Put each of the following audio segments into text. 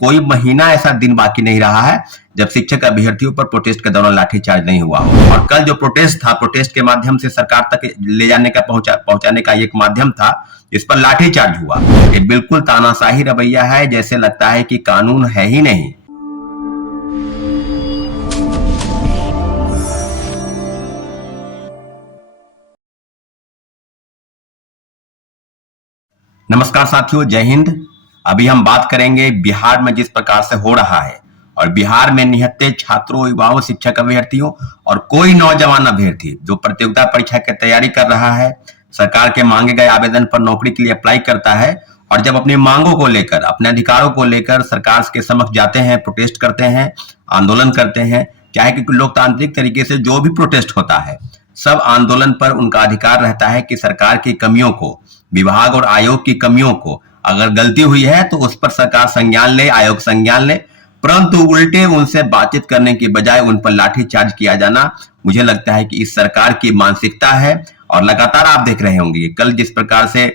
कोई महीना ऐसा दिन बाकी नहीं रहा है जब शिक्षक अभ्यर्थियों पर प्रोटेस्ट के दौरान लाठीचार्ज नहीं हुआ हो। और कल जो प्रोटेस्ट था, प्रोटेस्ट के माध्यम से सरकार तक ले जाने का पहुंचाने का एक माध्यम था, इस पर लाठीचार्ज हुआ। ये बिल्कुल तानाशाही रवैया है, जैसे लगता है कि कानून है ही नहीं। नमस्कार साथियों, जय हिंद। अभी हम बात करेंगे बिहार में जिस प्रकार से हो रहा है, और बिहार में निहत्थे छात्रों, युवाओं, शिक्षक अभ्यर्थियों और कोई नौजवान अभ्यर्थी जो प्रतियोगिता परीक्षा की तैयारी कर रहा है, सरकार के मांगे गए आवेदन पर नौकरी के लिए अप्लाई करता है, और जब अपनी मांगों को लेकर, अपने अधिकारों को लेकर सरकार के समक्ष जाते हैं, प्रोटेस्ट करते हैं, आंदोलन करते हैं, चाहे कि लोकतांत्रिक तरीके से जो भी प्रोटेस्ट होता है, सब आंदोलन पर उनका अधिकार रहता है कि सरकार की कमियों को, विभाग और आयोग की कमियों को, अगर गलती हुई है तो उस पर सरकार संज्ञान ले, आयोग संज्ञान ले, परंतु उल्टे उनसे बातचीत करने की बजाय उन पर लाठीचार्ज किया जाना, मुझे लगता है कि इस सरकार की मानसिकता है। और लगातार आप देख रहे होंगे कल जिस प्रकार से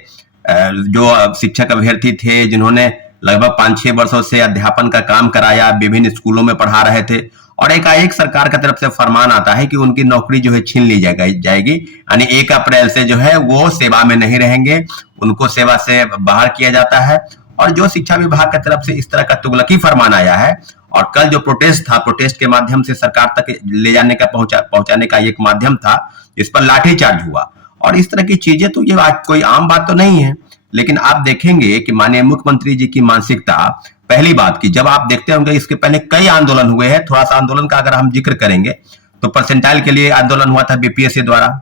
जो शिक्षक अभ्यर्थी थे, जिन्होंने लगभग 5-6 वर्षों से अध्यापन का काम कराया, विभिन्न स्कूलों में पढ़ा रहे थे, और एकाएक सरकार की तरफ से फरमान आता है कि उनकी नौकरी जो है छीन ली जाएगी, यानी 1 अप्रैल से जो है वो सेवा में नहीं रहेंगे, उनको सेवा से बाहर किया जाता है। और जो शिक्षा विभाग की तरफ से इस तरह का तुगलकी फरमान आया है, और कल जो प्रोटेस्ट था, प्रोटेस्ट के माध्यम से सरकार तक ले जाने का पहुंचाने का एक माध्यम था, इस पर लाठीचार्ज हुआ। और इस तरह की चीजें तो ये कोई आम बात तो नहीं है, लेकिन आप देखेंगे कि माननीय मुख्यमंत्री जी की मानसिकता, पहली बात की जब आप देखते होंगे इसके पहले कई आंदोलन हुए हैं। थोड़ा सा आंदोलन का अगर हम जिक्र करेंगे तो परसेंटाइल के लिए आंदोलन हुआ था बीपीएससी द्वारा,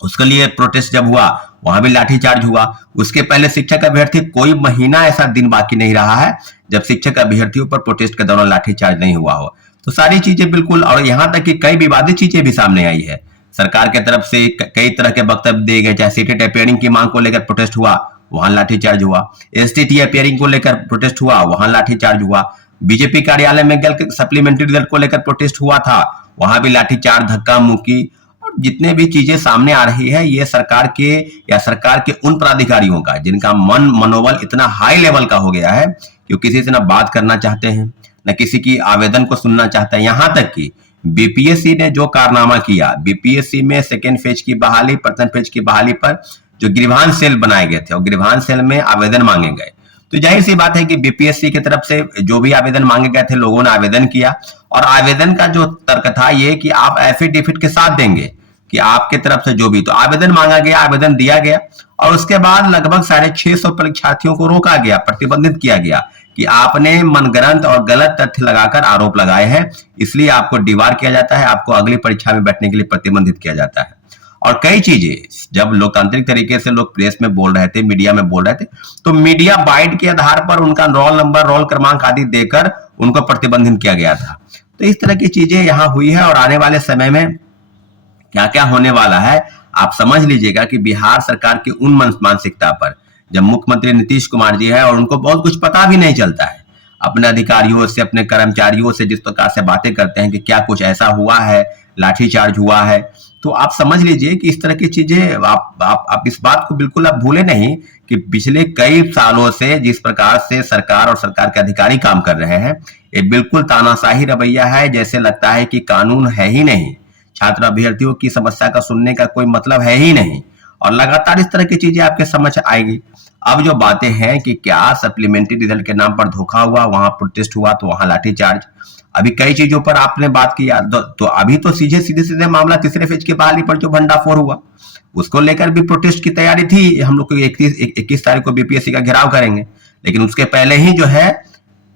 उसके लिए प्रोटेस्ट जब हुआ वहां भी लाठीचार्ज हुआ। उसके पहले शिक्षक अभ्यर्थी, कोई महीना ऐसा दिन बाकी नहीं रहा है जब शिक्षक अभ्यर्थियों पर प्रोटेस्ट के दौरान लाठीचार्ज नहीं हुआ हो। तो सारी चीजें बिल्कुल, और यहाँ तक कि कई विवादित चीजें भी सामने आई है। सरकार की तरफ से कई तरह के वक्तव्य दिए गए, चाहे सीटेट अपियरिंग की मांग को लेकर प्रोटेस्ट हुआ, वहां लाठीचार्ज हुआ। एसटीटी अपियरिंग को लेकर प्रोटेस्ट हुआ, वहां लाठीचार्ज हुआ। बीजेपी कार्यालय में सप्लीमेंट्री रिजल्ट को लेकर प्रोटेस्ट हुआ था, वहां भी लाठीचार्ज, धक्का मुक्की। और जितने भी चीजें सामने आ रही है, ये सरकार के या सरकार के उन पदाधिकारियों का जिनका मनोबल इतना हाई लेवल का हो गया है कि किसी से ना बात करना चाहते हैं, न किसी की आवेदन को सुनना चाहते हैं। यहां तक कि बीपीएससी ने जो कारनामा किया, बीपीएससी में सेकेंड फेज की बहाली, प्रथम फेज की बहाली पर जो ग्रीवांस सेल बनाए गए थे और ग्रीवांस सेल में आवेदन मांगे गए, तो जाहिर सी बात है कि बीपीएससी की तरफ से जो भी आवेदन मांगे गए थे, लोगों ने आवेदन किया। और आवेदन का जो तर्क था ये कि आप एफिडेविट के साथ देंगे कि आपके तरफ से जो भी, तो आवेदन मांगा गया, आवेदन दिया गया, और उसके बाद लगभग 650 परीक्षार्थियों को रोका गया, प्रतिबंधित किया गया कि आपने मनगढ़ंत और गलत तथ्य लगाकर आरोप लगाए हैं, इसलिए आपको डिबार किया जाता है, आपको अगली परीक्षा में बैठने के लिए प्रतिबंधित किया जाता है। और कई चीजें जब लोकतांत्रिक तरीके से लोग प्रेस में बोल रहे थे, मीडिया में बोल रहे थे, तो मीडिया बाइट के आधार पर उनका रोल नंबर, रोल क्रमांक आदि देकर उनको प्रतिबंधित किया गया था। तो इस तरह की चीजें यहाँ हुई है, और आने वाले समय में क्या क्या होने वाला है आप समझ लीजिएगा कि बिहार सरकार की उन मानसिकता पर, जब मुख्यमंत्री नीतीश कुमार जी है और उनको बहुत कुछ पता भी नहीं चलता है, अपने अधिकारियों से, अपने कर्मचारियों से जिस प्रकार से बातें करते हैं कि क्या कुछ ऐसा हुआ है, लाठीचार्ज हुआ है, तो आप समझ लीजिए कि इस तरह की चीजें, आप इस बात को बिल्कुल आप भूले नहीं कि पिछले कई सालों से जिस प्रकार से सरकार और सरकार के अधिकारी काम कर रहे हैं, ये बिल्कुल तानाशाही रवैया है, जैसे लगता है कि कानून है ही नहीं, छात्र अभ्यर्थियों की समस्या का सुनने का कोई मतलब है ही नहीं, और लगातार इस तरह की चीजें आपके समझ आएगी। अब जो बातें हैं कि क्या सप्लीमेंट्री रिजल्ट के नाम पर धोखा हुआ, वहां प्रोटेस्ट हुआ, तो वहां लाठीचार्ज, अभी कई चीजों पर आपने बात किया, तो अभी तो सीधे मामला तीसरे फेज की बहाली पर जो भंडाफोड़ हुआ, उसको लेकर भी प्रोटेस्ट की तैयारी थी। हम लोग को 21 तारीख को बीपीएससी का घेराव करेंगे, लेकिन उसके पहले ही जो है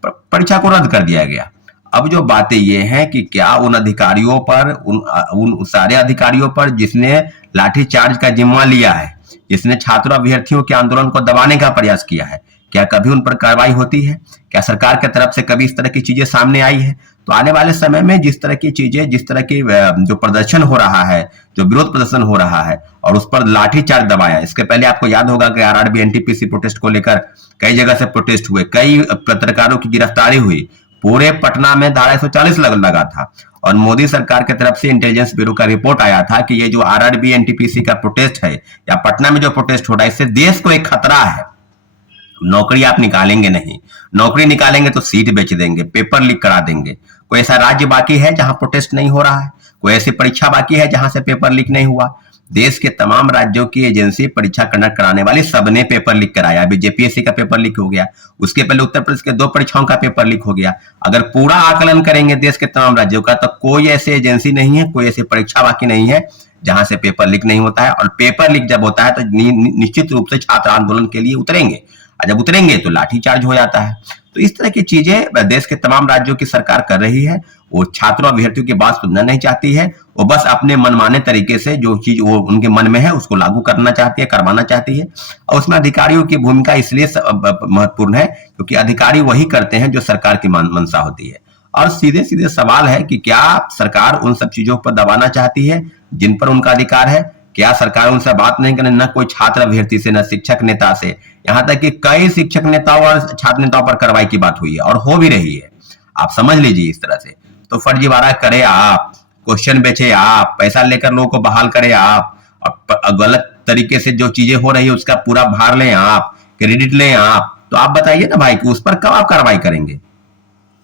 परीक्षा को रद्द कर दिया गया। अब जो बातें ये हैं कि क्या उन अधिकारियों पर, उन सारे अधिकारियों पर जिसने लाठीचार्ज का जिम्मा लिया है, जिसने छात्र अभ्यर्थियों के आंदोलन को दबाने का प्रयास किया है, क्या कभी उन पर कार्रवाई होती है? क्या सरकार की तरफ से कभी इस तरह की चीजें सामने आई है? तो आने वाले समय में जिस तरह की चीजें, जिस तरह की जो प्रदर्शन हो रहा है, जो विरोध प्रदर्शन हो रहा है, और उस पर लाठीचार्ज दबाया, इसके पहले आपको याद होगा कि आरआरबी एनटीपीसी प्रोटेस्ट को लेकर कई जगह से प्रोटेस्ट हुए, कई पत्रकारों की गिरफ्तारी हुई, पूरे पटना में धारा 140 लगा था, और मोदी सरकार की तरफ से इंटेलिजेंस ब्यूरो का रिपोर्ट आया था कि ये जो आरआरबी एनटीपीसी का प्रोटेस्ट है या पटना में जो प्रोटेस्ट हो रहा है, इससे देश को एक खतरा है। नौकरी आप निकालेंगे नहीं, नौकरी निकालेंगे तो सीट बेच देंगे, पेपर लीक करा देंगे। कोई ऐसा राज्य बाकी है जहां प्रोटेस्ट नहीं हो रहा है? कोई ऐसी परीक्षा बाकी है जहां से पेपर लीक नहीं हुआ? देश के तमाम राज्यों की एजेंसी परीक्षा कंडक्ट कराने वाली सबने पेपर लीक कराया। अभी जेपीएससी का पेपर लीक हो गया, उसके पहले उत्तर प्रदेश के 2 परीक्षाओं का पेपर लीक हो गया। अगर पूरा आकलन करेंगे देश के तमाम राज्यों का, तो कोई ऐसी एजेंसी नहीं है, कोई ऐसी परीक्षा बाकी नहीं है जहां से पेपर लीक नहीं होता है। और पेपर लीक जब होता है तो निश्चित रूप से छात्र आंदोलन के लिए उतरेंगे, और जब उतरेंगे तो लाठीचार्ज हो जाता है। तो इस तरह की चीजें देश के तमाम राज्यों की सरकार कर रही है। वो छात्रों अभ्यर्थियों की बात सुनना नहीं चाहती है, वो बस अपने मनमाने तरीके से जो चीज वो उनके मन में है उसको लागू करना चाहती है, करवाना चाहती है। और उसमें अधिकारियों की भूमिका इसलिए महत्वपूर्ण है क्योंकि अधिकारी वही करते हैं जो सरकार की मंशा होती है। और सीधे सीधे सवाल है कि क्या सरकार उन सब चीजों पर दबाना चाहती है जिन पर उनका अधिकार है? क्या सरकार उनसे बात नहीं करे? न कोई छात्र अभ्यर्थी से, न शिक्षक नेता से, यहाँ तक कि कई शिक्षक नेताओं और छात्र नेताओं पर कार्रवाई की बात हुई है और हो भी रही है। आप समझ लीजिए इस तरह से। तो फर्जीवाड़ा करे आप, क्वेश्चन बेचे आप, पैसा लेकर लोगों को बहाल करे आप, और गलत तरीके से जो चीजें हो रही है उसका पूरा भार लें आप, क्रेडिट लें आप। तो आप बताइए ना भाई कि उस पर कब आप कार्रवाई करेंगे?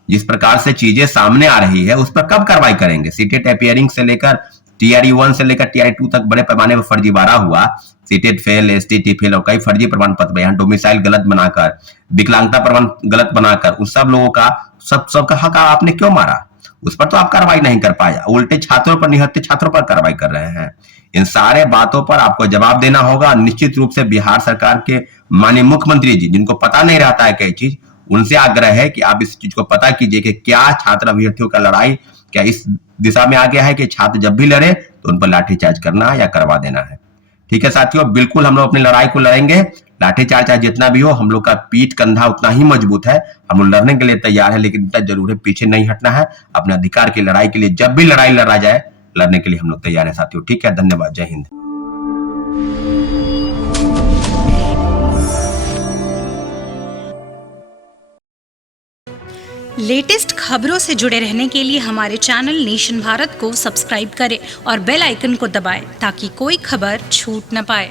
जिस प्रकार से चीजें सामने आ रही है उस पर कब कार्रवाई करेंगे? सीटेट अपियरिंग से लेकर टीआरई 1 से लेकर टीआरई 2 तक बड़े पैमाने पर फर्जीवाड़ा हुआ। सीटेट फेल, एसटीटी फेल और कई फर्जी प्रमाण पत्र, यहाँ डोमिसाइल गलत बनाकर, विकलांगता प्रमाण गलत बनाकर, उन सब लोगों का सबका हक आपने क्यों मारा? उस पर तो आप कार्रवाई नहीं कर पाए, उल्टे छात्रों पर, निहत्थे छात्रों पर कार्रवाई कर रहे हैं। इन सारे बातों पर आपको जवाब देना होगा। निश्चित रूप से बिहार सरकार के माननीय मुख्यमंत्री जी, जिनको पता नहीं रहता है कई चीज, उनसे आग्रह है कि आप इस चीज को पता कीजिए कि क्या छात्र अभ्यर्थियों का लड़ाई क्या इस दिशा में आ गया है कि छात्र जब भी लड़े तो उन पर लाठीचार्ज करना है या करवा देना है। ठीक है साथियों, बिल्कुल हम लोग अपनी लड़ाई को लड़ेंगे। लाठीचार्ज चाहे जितना भी हो, हम लोग का पीठ कंधा उतना ही मजबूत है। हम लोग लड़ने के लिए तैयार है, लेकिन इतना जरूर है पीछे नहीं हटना है। अपने अधिकार की लड़ाई के लिए जब भी लड़ाई लड़ा जाए, लड़ने के लिए हम लोग तैयार है साथियों। ठीक है, धन्यवाद, जय हिंद। लेटेस्ट खबरों से जुड़े रहने के लिए हमारे चैनल नेशन भारत को सब्सक्राइब करें और बेल आइकन को दबाएं ताकि कोई खबर छूट न पाए।